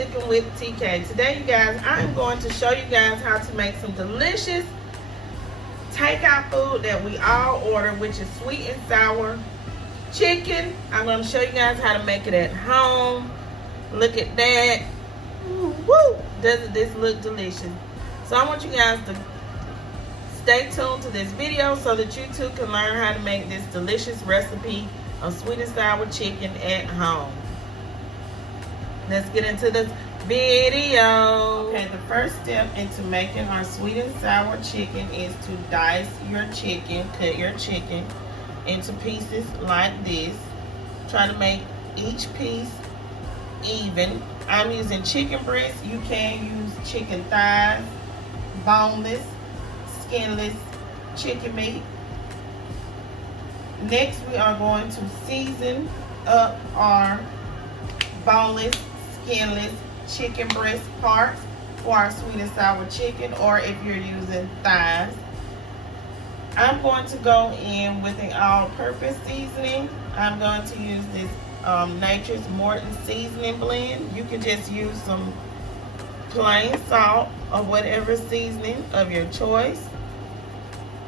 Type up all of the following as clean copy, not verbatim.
Cooking with TK. Today, you guys, I'm going to show you guys how to make some delicious takeout food that we all order, which is sweet and sour chicken. I'm going to show you guys how to make it at home. Look at that. Ooh, woo! Doesn't this look delicious? So I want you guys to stay tuned to this video so that you too can learn how to make this delicious recipe of sweet and sour chicken at home. Let's get into this video. Okay, the first step into making our sweet and sour chicken is to dice your chicken, cut your chicken into pieces like this. Try to make each piece even. I'm using chicken breasts. You can use chicken thighs, boneless, skinless chicken meat. Next, we are going to season up our boneless, skinless chicken breast parts for our sweet and sour chicken, or if you're using thighs. I'm going to go in with an all-purpose seasoning. I'm going to use this Nature's Morton seasoning blend. You can just use some plain salt or whatever seasoning of your choice.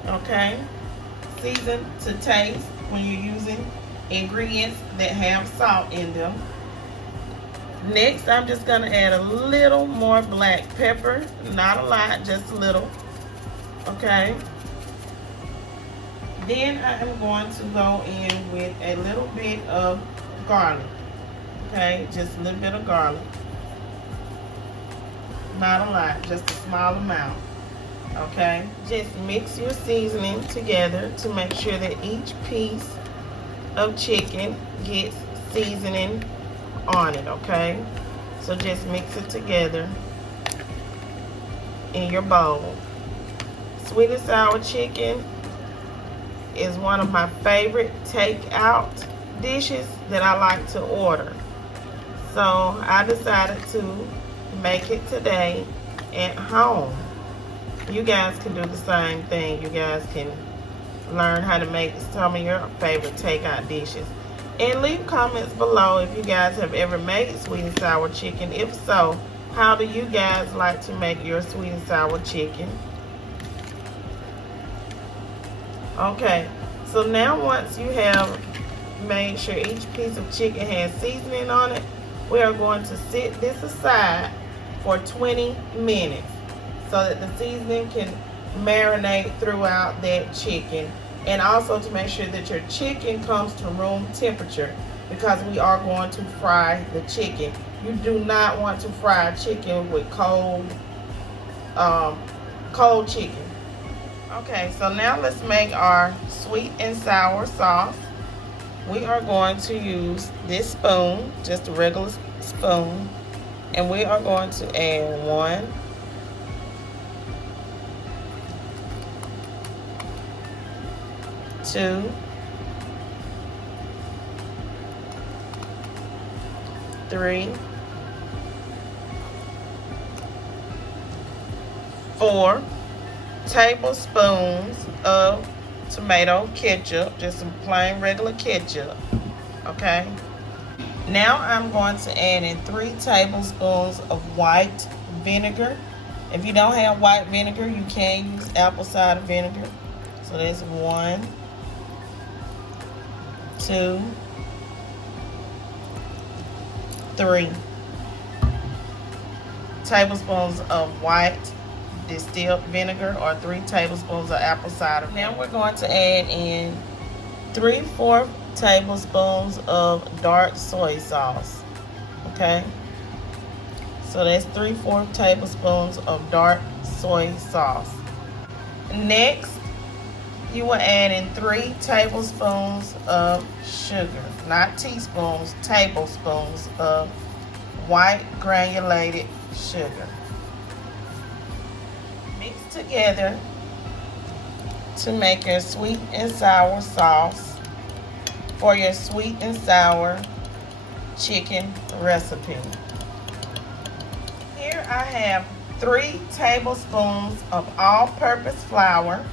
Okay, season to taste when you're using ingredients that have salt in them. Next, I'm just going to add a little more black pepper. Not a lot, just a little. Okay. Then I am going to go in with a little bit of garlic. Okay, just a little bit of garlic. Not a lot, just a small amount. Okay. Just mix your seasoning together to make sure that each piece of chicken gets seasoning on it, okay? So just mix it together in your bowl. Sweet and sour chicken is one of my favorite takeout dishes that I like to order. So I decided to make it today at home. You guys can do the same thing. You guys can learn how to make some of your favorite takeout dishes. And leave comments below if you guys have ever made sweet and sour chicken. If so, how do you guys like to make your sweet and sour chicken? Okay, so now once you have made sure each piece of chicken has seasoning on it, we are going to sit this aside for 20 minutes so that the seasoning can marinate throughout that chicken. And also to make sure that your chicken comes to room temperature, because we are going to fry the chicken. You do not want to fry chicken with cold chicken. Okay, so now let's make our sweet and sour sauce. We are going to use this spoon, just a regular spoon, and we are going to add 1, 2, 3, 4 tablespoons of tomato ketchup, just some plain regular ketchup. Okay, now I'm going to add in 3 tablespoons of white vinegar. If you don't have white vinegar, you can use apple cider vinegar. So that's 1, 2, 3 tablespoons of white distilled vinegar, or 3 tablespoons of apple cider. Now we're going to add in 3/4 tablespoons of dark soy sauce. Okay, so that's 3/4 tablespoons of dark soy sauce. Next, you will add in 3 tablespoons of sugar, not teaspoons, tablespoons of white granulated sugar. Mix together to make your sweet and sour sauce for your sweet and sour chicken recipe. Here I have 3 tablespoons of all-purpose flour.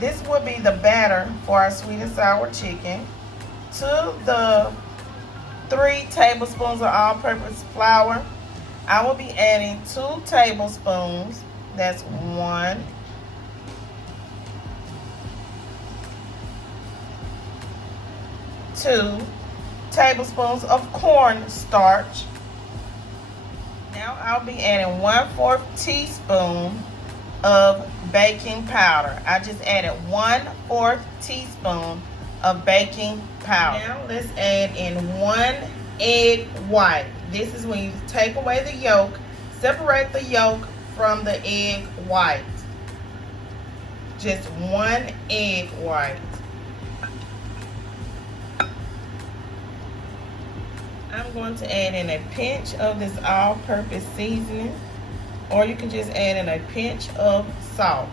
This will be the batter for our sweet and sour chicken. To the 3 tablespoons of all-purpose flour. I will be adding 2 tablespoons. That's 1, 2 tablespoons of corn starch. Now I'll be adding 1/4 teaspoon of baking powder. I just added 1/4 teaspoon of baking powder. Now let's add in 1 egg white. This is when you take away the yolk, separate the yolk from the egg white. Just 1 egg white. I'm going to add in a pinch of this all-purpose seasoning, or you can just add in a pinch of salt.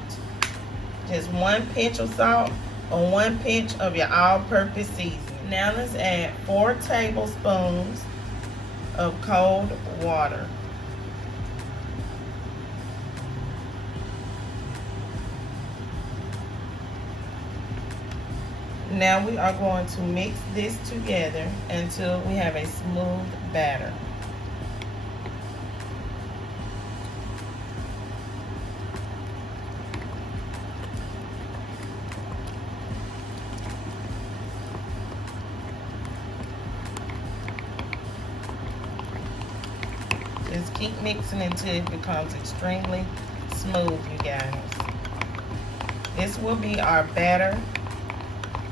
Just 1 pinch of salt or 1 pinch of your all-purpose seasoning. Now let's add 4 tablespoons of cold water. Now we are going to mix this together until we have a smooth batter. Just keep mixing until it becomes extremely smooth, you guys. This will be our batter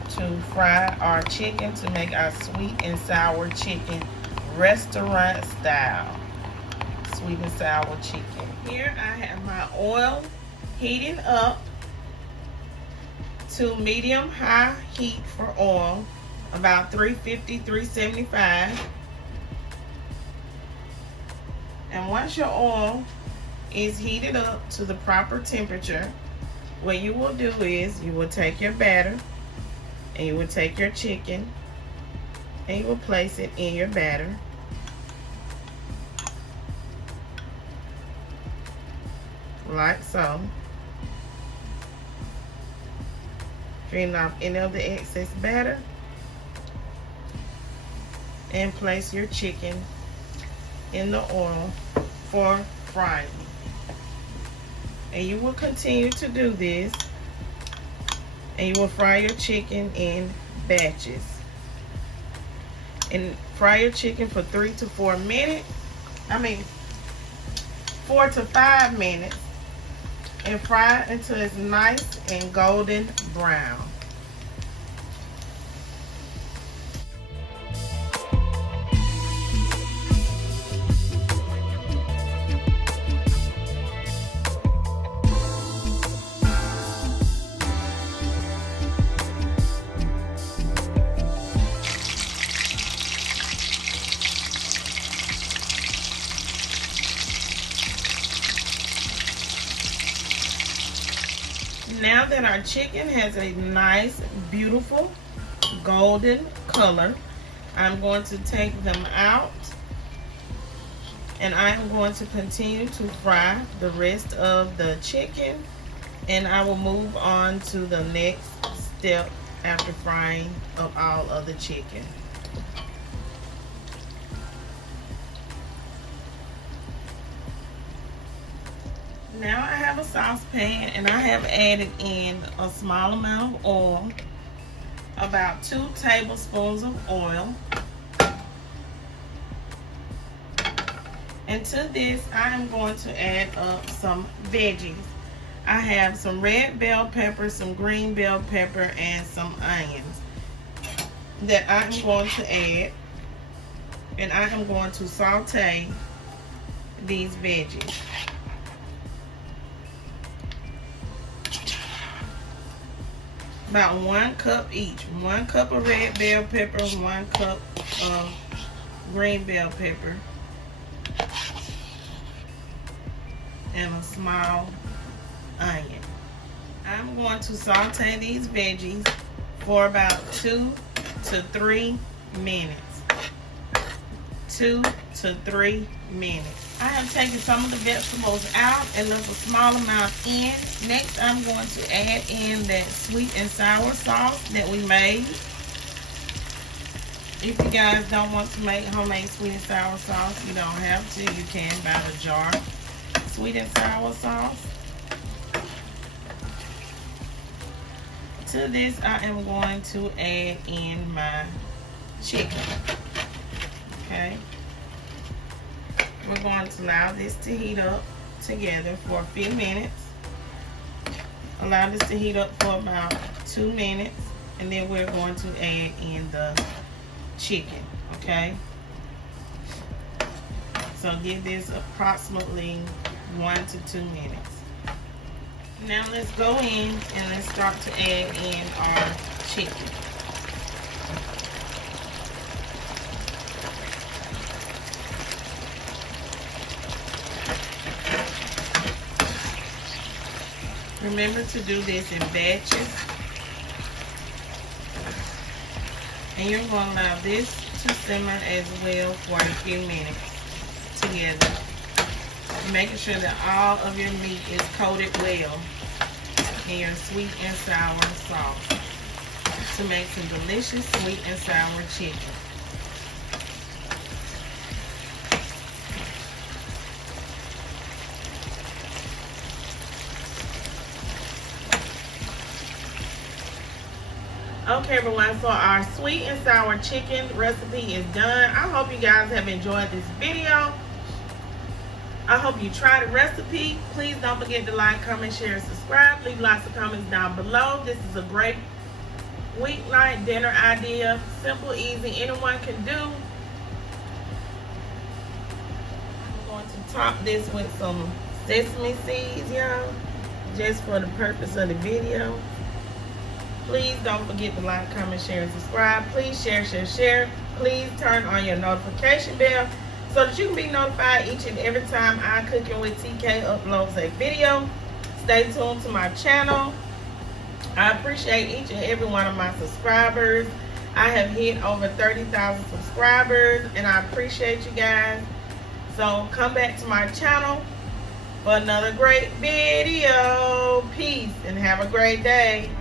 to fry our chicken, to make our sweet and sour chicken restaurant style. Sweet and sour chicken. Here I have my oil heating up to medium high heat for oil, about 350, 375. And once your oil is heated up to the proper temperature, what you will do is you will take your batter and you will take your chicken and you will place it in your batter. Like so. Drain off any of the excess batter and place your chicken in the oil for frying. And you will continue to do this, and you will fry your chicken in batches. And fry your chicken for 3 to 4 minutes. 4 to 5 minutes. And fry it until it's nice and golden brown. Now that our chicken has a nice, beautiful, golden color, I'm going to take them out and I am going to continue to fry the rest of the chicken, and I will move on to the next step after frying up all of the chicken. Now I have a saucepan and I have added in a small amount of oil, about 2 tablespoons of oil. And to this I am going to add up some veggies. I have some red bell pepper, some green bell pepper, and some onions that I am going to add. And I am going to saute these veggies. About 1 cup each. 1 cup of red bell pepper, 1 cup of green bell pepper, and a small onion. I'm going to saute these veggies for about 2 to 3 minutes. 2 to 3 minutes. I have taken some of the vegetables out and left a small amount in. Next, I'm going to add in that sweet and sour sauce that we made. If you guys don't want to make homemade sweet and sour sauce, you don't have to. You can buy the jar sweet and sour sauce. To this, I am going to add in my chicken. Okay. We're going to allow this to heat up together for a few minutes. Allow this to heat up for about 2 minutes, and then we're going to add in the chicken. Okay. So give this approximately 1 to 2 minutes. Now let's go in and let's start to add in our chicken. Remember to do this in batches. And you're going to allow this to simmer as well for a few minutes together. Making sure that all of your meat is coated well in your sweet and sour sauce to make some delicious sweet and sour chicken. Okay, everyone, so our sweet and sour chicken recipe is done. I hope you guys have enjoyed this video. I hope you try the recipe. Please don't forget to like, comment, share, and subscribe. Leave lots of comments down below. This is a great weeknight dinner idea. Simple, easy, anyone can do. I'm going to top this with some sesame seeds, y'all, just for the purpose of the video. Please don't forget to like, comment, share, and subscribe. Please share. Please turn on your notification bell so that you can be notified each and every time I Cooking with TK uploads a video. Stay tuned to my channel. I appreciate each and every one of my subscribers. I have hit over 30,000 subscribers, and I appreciate you guys. So come back to my channel for another great video. Peace and have a great day.